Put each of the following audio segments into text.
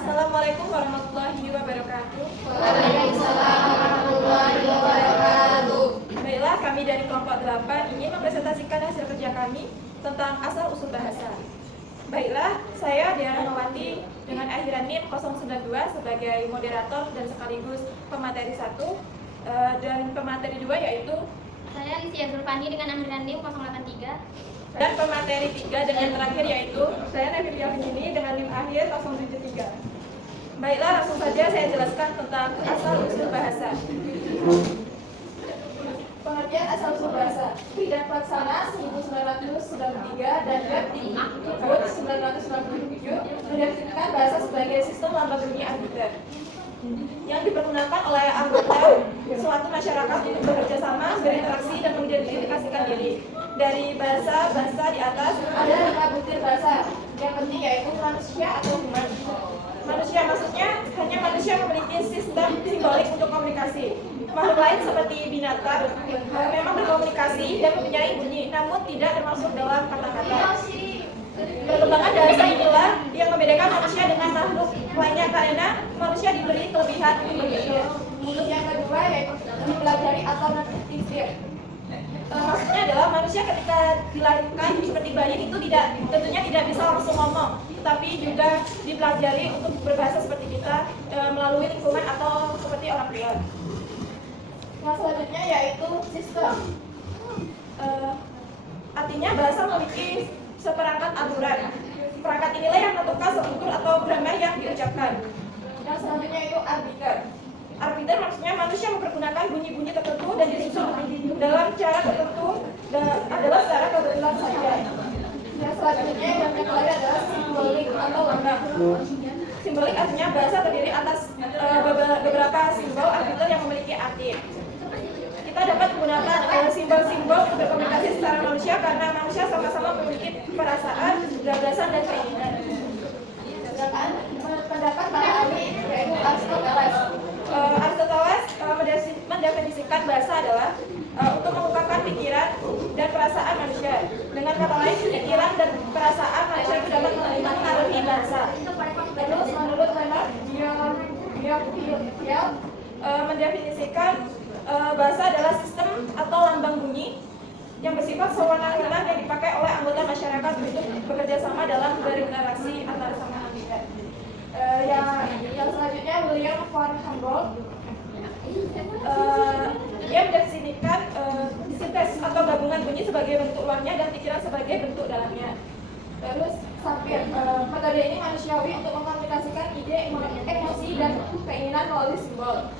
Assalamualaikum warahmatullahi wabarakatuh. Waalaikumsalam warahmatullahi wabarakatuh. Baiklah, kami dari kelompok 8 ingin mempresentasikan hasil kerja kami tentang asal-usul bahasa. Baiklah, saya Diana Mawati dengan akhiran NIM 092 sebagai moderator dan sekaligus pemateri 1 dan pemateri 2 yaitu Saya Lisya Zulfani dengan akhiran NIM 083 dan pemateri 3 dan yang terakhir yaitu saya Nevilia Vinini dengan NIM akhir 073. Baiklah, langsung saja saya jelaskan tentang asal-usul bahasa. Pengertian asal-usul bahasa. Bidang pelaksana 1993 dan Kemdikbud 1997 mendefinisikan bahasa sebagai sistem lambang bunyi arbiter yang dipergunakan oleh anggota suatu masyarakat untuk bekerja sama, berinteraksi, dan mengidentifikasikan diri. Dari bahasa di atas ada 5 butir bahasa yang penting yaitu manusia atau human. Manusia maksudnya hanya manusia memiliki sistem simbolik untuk komunikasi. Makhluk lain seperti binatang memang berkomunikasi dan mempunyai bunyi, namun tidak termasuk dalam kata-kata. Perkembangan bahasa inilah yang membedakan manusia dengan makhluk lainnya karena manusia diberi kelebihan untuk yang kedua yaitu dipelajari atau natifisir. Maksudnya adalah manusia ketika dilahirkan seperti bayi itu tentunya tidak bisa langsung ngomong, tetapi juga dipelajari untuk berbahasa seperti kita melalui lingkungan atau seperti orang tua. Yang selanjutnya yaitu sistem. Artinya bahasa memiliki seperangkat aturan. Perangkat inilah yang menentukan struktur atau grammar yang diucapkan. Yang selanjutnya itu arbiter. Arbiter maksudnya manusia mempergunakan bunyi-bunyi tertentu dan disusun dalam cara tertentu adalah secara kebetulan saja. Yang selanjutnya yang ketiga adalah simbolik atau lambang. Simbolik artinya bahasa terdiri atas beberapa simbol arbiter yang memiliki arti. Kita dapat menggunakan simbol-simbol untuk berkomunikasi secara manusia karena manusia sama-sama memiliki perasaan, gagasan, dan keinginan. Sedangkan pendapat para ahli yaitu Aristoteles. Aristoteles mendefinisikan bahasa adalah untuk mengungkapkan pikiran dan perasaan manusia. Dengan kata lain, pikiran dan perasaan manusia itu dapat mengaruhi bahasa. Terus menurut Leonard Biel mendefinisikan bahasa adalah sistem atau lambang bunyi yang bersifat sewenang-wenang yang dipakai oleh anggota masyarakat untuk bekerja sama dalam berinteraksi antara sama habitat. Yang selanjutnya William von Humboldt dia mendefinisikan sintes atau gabungan bunyi sebagai bentuk luarnya dan pikiran sebagai bentuk dalamnya. Terus Sapir, metode ini manusiawi untuk mengkomunikasikan ide, emosi, dan keinginan melalui simbol.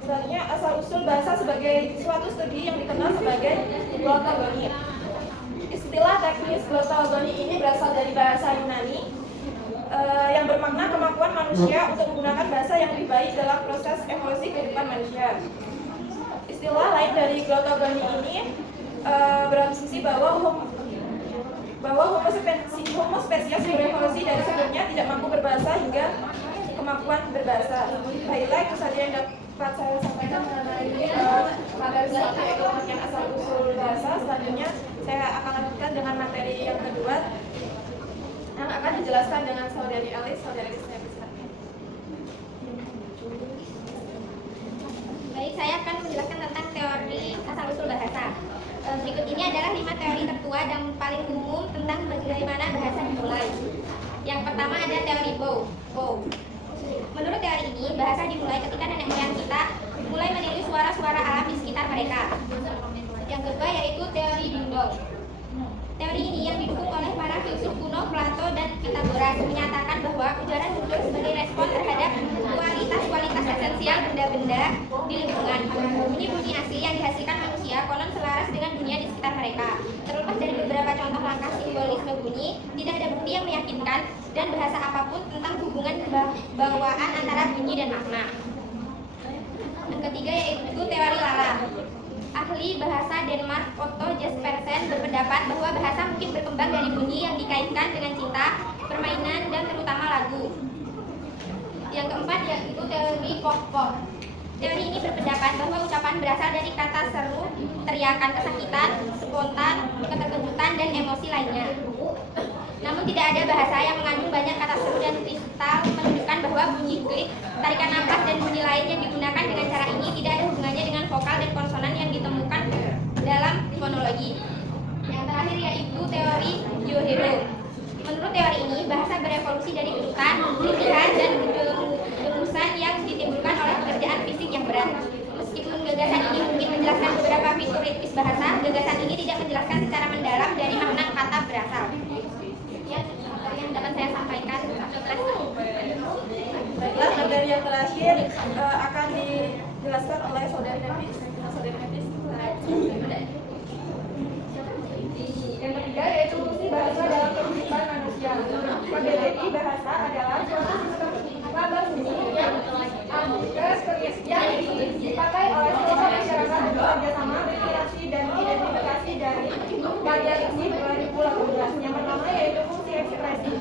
Selanjutnya asal-usul bahasa sebagai suatu studi yang dikenal sebagai glottogoni. Istilah teknis glottogoni ini berasal dari bahasa Yunani yang bermakna kemampuan manusia untuk menggunakan bahasa yang lebih baik dalam proses evolusi kehidupan manusia. Istilah lain dari glottogoni ini berasumsi bahwa Homo spesies berevolusi dari sebelumnya tidak mampu berbahasa hingga kemampuan berbahasa. Baiklah, itu saja yang dapat saya sampaikan mengenai materi satu yaitu yang asal-usul bahasa. Selanjutnya saya akan lanjutkan dengan materi yang kedua yang akan dijelaskan dengan saudari Elis. Saudari Elis, saya persilakan. Baik, saya akan menjelaskan tentang teori asal-usul bahasa. Berikut ini adalah 5 teori tertua dan paling umum tentang bagaimana bahasa dimulai. Yang pertama ada teori Bow. Menurut teori ini, bahasa dimulai ketika nenek moyang kita mulai meniru suara-suara alam di sekitar mereka. Yang kedua yaitu teori Bindol. Teori ini yang didukung oleh para filsuf kuno Plato dan Pythagoras menyatakan bahwa ujaran muncul sebagai respon terhadap kualitas-kualitas esensial benda-benda di lingkungan. Bunyi-bunyi asli yang dihasilkan manusia konon selaras dengan dunia di sekitar mereka. Terlepas dari beberapa contoh langkah simbolisme bunyi, tidak ada bukti yang meyakinkan dan bahasa apapun tentang hubungan bawaan antara bunyi dan makna. Yang ketiga yaitu teori Lala. Ahli bahasa Denmark Otto Jespersen berpendapat bahwa bahasa mungkin berkembang dari bunyi yang dikaitkan dengan cinta, permainan, dan terutama lagu. Yang keempat yaitu teori Pop. Teori ini berpendapat bahwa ucapan berasal dari kata seru, teriakan kesakitan, spontan, keterkejutan, dan emosi lainnya. Namun tidak ada bahasa yang mengandung banyak kata seru dan kristal menunjukkan bahwa bunyi klik, tarikan nafas, dan bunyi lain yang digunakan dengan cara ini tidak ada hubungannya dengan vokal dan konsonan yang ditemukan dalam fonologi. Yang terakhir yaitu teori Yohiro. Menurut teori ini, bahasa berevolusi dari kedudukan, lingkaran, dan rumusan yang ditimbulkan oleh pekerjaan fisik yang berat. Meskipun gagasan ini mungkin menjelaskan beberapa fitur ritmis bahasa, gagasan ini tidak menjelaskan secara mendalam dari makna kata berasal. Ya, materi yang dapat saya sampaikan. Baiklah, materi yang terakhir akan dijelaskan oleh Saudari Nefis. Yang ketiga yaitu fungsi bahasa dalam kehidupan manusia. KBBI bahasa adalah suatu sistem lambang bunyi yang dipakai oleh seluruh masyarakat untuk kerjasama, berinteraksi, dan identifikasi dari variasi 2018. Yang pertama yaitu fungsi ekspresi.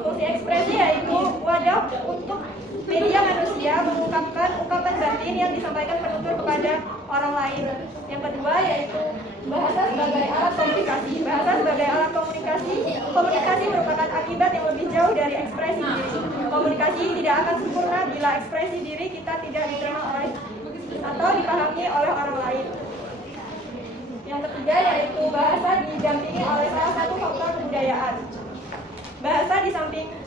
Fungsi ekspresi yaitu wadah untuk media manusia mengungkapkan ungkapan batin yang disampaikan penutur kepada orang lain. Yang kedua yaitu bahasa sebagai alat komunikasi. Bahasa sebagai alat komunikasi, komunikasi merupakan akibat yang lebih jauh dari ekspresi diri. Komunikasi tidak akan sempurna bila ekspresi diri kita tidak diterima oleh atau dipahami oleh orang lain. Yang ketiga yaitu bahasa didampingi oleh salah satu faktor kebudayaan. Bahasa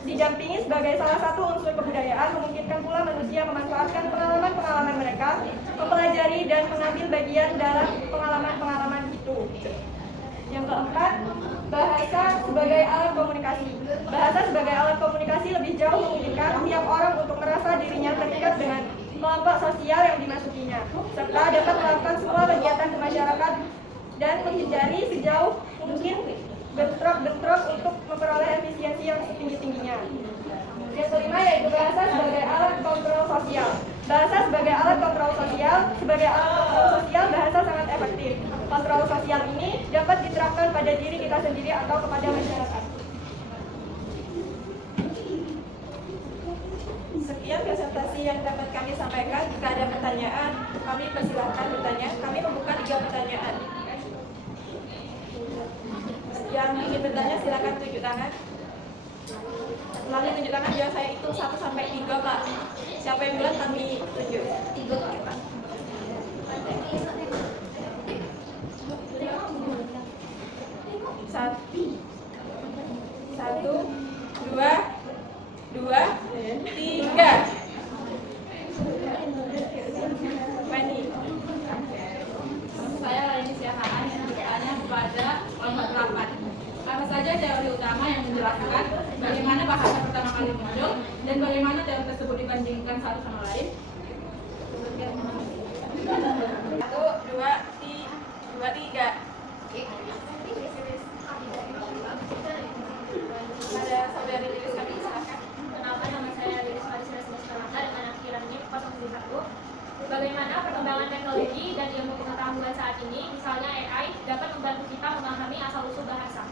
didampingi sebagai salah satu unsur kebudayaan memungkinkan pula manusia memanfaatkan pengalaman-pengalaman mereka, mempelajari dan mengambil bagian dalam pengalaman-pengalaman itu. Yang keempat, bahasa sebagai alat komunikasi. Bahasa sebagai alat komunikasi lebih jauh memungkinkan tiap orang untuk merasa dirinya terikat dengan kelompok sosial yang dimasukinya, serta dapat melakukan semua kegiatan kemasyarakatan dan menghindari sejauh mungkin bentrok-bentrok untuk memperoleh efisiensi yang setinggi-tingginya. Yang kelima yaitu bahasa sebagai alat kontrol sosial. Bahasa sebagai alat kontrol sosial, bahasa sangat efektif. Kontrol sosial ini dapat diterapkan pada diri kita sendiri atau kepada masyarakat. Sekian presentasi yang dapat kami sampaikan. Jika ada pertanyaan, kami persilahkan bertanya. Kami membuka 3 pertanyaan. Yang ingin bertanya silakan tunjuk tangan. Melalui tunjuk tangan jawab saya hitung 1 sampai 3, Pak. Siapa yang bilang kami tunjuk? 3, Pak. 1, 2, 3. Penny. Saya Laini Siahaan yang bertanya kepada kelompok 8. Apa saja teori utama yang menjelaskan bagaimana bahasa pertama kali muncul dan bagaimana teori tersebut dibandingkan satu sama lain? 1, 2, 3. Ada saudari Lilis kami silakan. Kenalkan, nama saya Lilis Marisina Simaskanaka dengan akhiran NIM 071. Bagaimana perkembangan teknologi dan ilmu pengetahuan saat ini, misalnya AI, dapat membantu kita memahami asal-usul bahasa?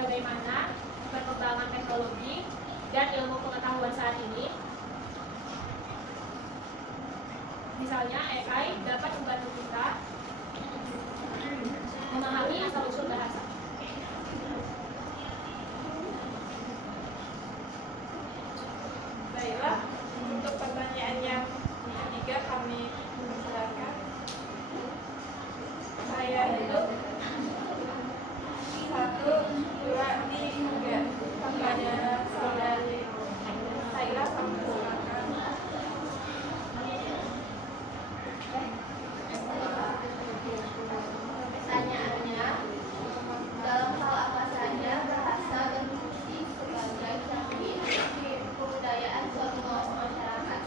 Bagaimana perkembangan teknologi dan ilmu pengetahuan saat ini, misalnya AI, dapat membantu kita memahami asal-usul bahasa? Baiklah, untuk pertanyaan yang ketiga kami silakan. Saya hitung 1, 2, 3. Kepada saudari Saira kami silakan. Pertanyaannya, dalam hal apa saja bahasa berfungsi sebagai cermin kebudayaan suatu masyarakat?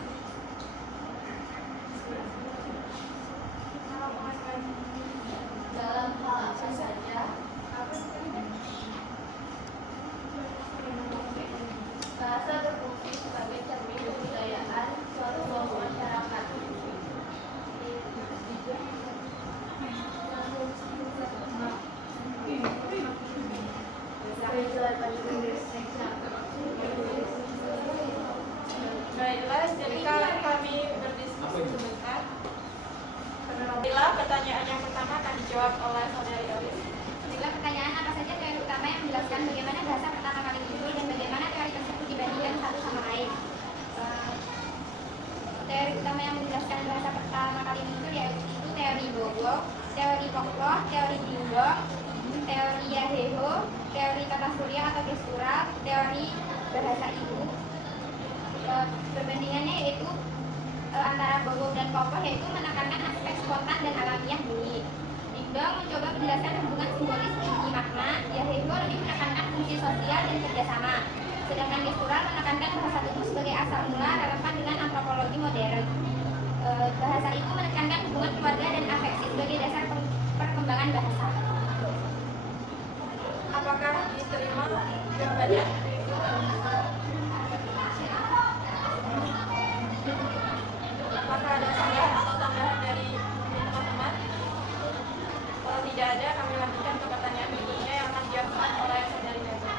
Dalam hal apa saja bahasa berfungsi sebagai cermin kebudayaan Yaheho, teori kata surya atau gestura, teori bahasa ibu. Perbandingannya yaitu antara Bobo dan Kokoh yaitu menekankan aspek spontan dan alamiah bunyi. Iqbal mencoba menjelaskan hubungan simbolis tinggi makna, Yaheho lebih menekankan fungsi sosial dan kerjasama. Sedangkan gestura menekankan bahasa tubuh sebagai asal mula relevan dengan antropologi modern. Bahasa ibu menekankan hubungan keluarga dan afeksi sebagai dasar perkembangan bahasa. Apakah diterima jawabannya? Apakah ada saran atau tambahan dari teman-teman? Kalau tidak ada, kami lanjutkan ke pertanyaan berikutnya yang akan dijawab oleh saudari Neza.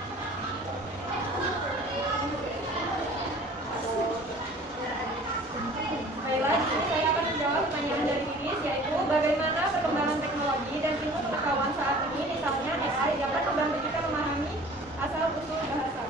Baiklah, di sini saya akan menjawab pertanyaan dari Iris, yaitu bagaimana perkembangan teknologi dan ilmu pengetahuan saat ini, misalnya AI, dapat membantu kita memahami asal-usul bahasa.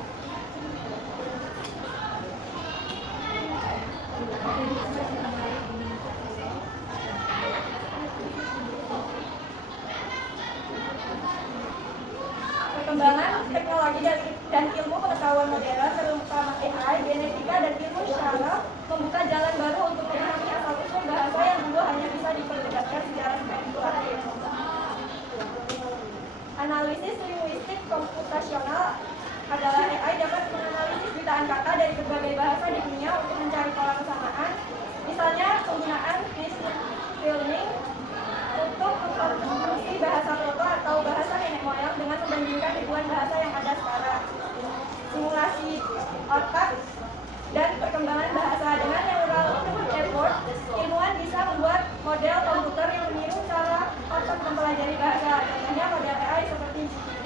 Perkembangan teknologi dan ilmu pengetahuan modern, terutama AI, genetika, dan ilmu syaraf membuka jalan baru untuk memahami asal-usul bahasa yang dulu hanya bisa diperdebatkan secara spekulatif. Analisis linguistik komputasional adalah AI dapat menganalisis jutaan kata dari berbagai bahasa di dunia untuk mencari pola kesamaan, misalnya penggunaan machine learning untuk mengkonstruksi bahasa proto atau bahasa nenek moyang dengan membandingkan ribuan bahasa yang ada sekarang. Simulasi otak dan perkembangan bahasa dengan neural network, ilmuwan bisa membuat model komputer yang meniru cara otak mempelajari bahasa, contohnya model AI seperti GPT,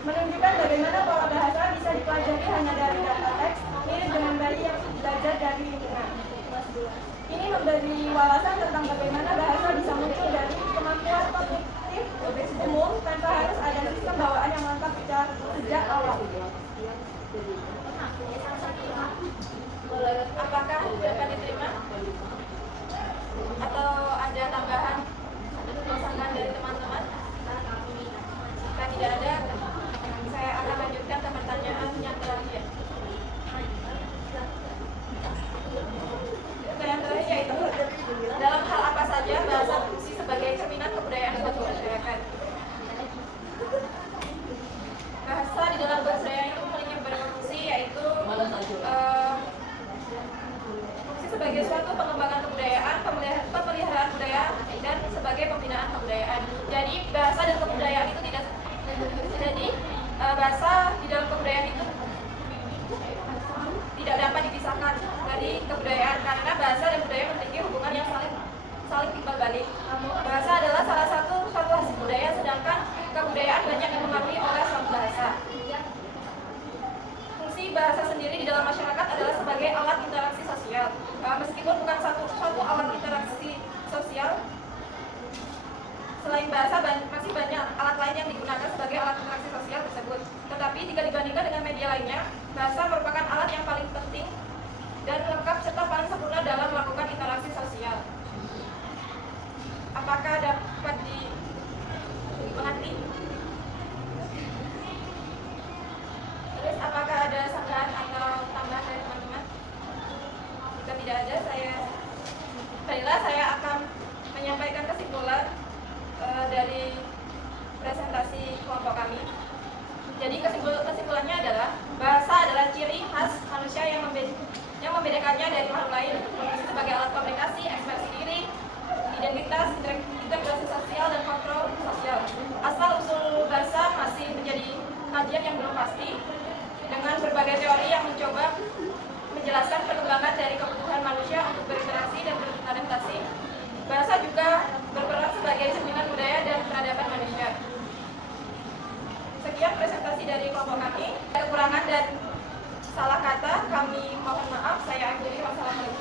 menunjukkan bagaimana pola bahasa bisa dipelajari hanya dari data teks, mirip dengan bayi yang belajar dari lingkungan. Ini memberi wawasan tentang bagaimana bahasa bisa muncul dari kemampuan kognitif umum tanpa harus ada sistem bawaan yang lengkap sejak awal. Apakah dapat diterima? Atau ada tambahan masukan dari teman-teman? Jika tidak ada, saya akan lanjutkan ke pertanyaan yang terakhir. Pertanyaan terakhir yaitu, dalam hal apa saja bahasa berfungsi sebagai cerminan kebudayaan suatu masyarakat? Bahasa di dalam kebudayaan itu memiliki beberapa fungsi, yaitu fungsi sebagai suatu pengembangan kebudayaan, pemeliharaan budaya, dan sebagai pembinaan kebudayaan. Jadi bahasa dan kebudayaan itu tidak. Jadi bahasa di dalam kebudayaan itu tidak dapat dipisahkan dari kebudayaan karena bahasa dan budaya memiliki hubungan yang saling timbal balik. Bahasa adalah salah satu suatu hasil budaya, sedangkan kebudayaan banyak yang dipengaruhi oleh suatu bahasa. Fungsi bahasa sendiri di dalam masyarakat adalah sebagai alat interaksi sosial. Meskipun bukan suatu alat interaksi sosial, selain bahasa masih banyak alat lain yang digunakan sebagai alat interaksi sosial tersebut. Tetapi jika dibandingkan dengan media lainnya, bahasa merupakan alat yang paling penting dan lengkap serta paling sempurna dalam melakukan interaksi sosial. Apakah dapat dimengerti? Terus apakah ada sanggahan atau tambahan dari teman-teman? Jika tidak ada, saya akan menyampaikan kesimpulan dari presentasi kelompok kami. Jadi kesimpulannya adalah bahasa adalah ciri khas manusia yang membedakannya dari makhluk lain sebagai alat komunikasi, ekspresi diri, identitas, integrasi sosial, dan kontrol sosial. Asal-usul bahasa masih menjadi kajian yang belum pasti, dengan berbagai teori yang mencoba menjelaskan perkembangan dari kebutuhan manusia untuk berinteraksi dan beradaptasi. Bahasa juga berperan sebagai cerminan budaya dan peradaban manusia. Sekian presentasi dari kelompok kami. Kekurangan dan salah kata kami mohon maaf. Saya akhiri. Wassalamualaikum.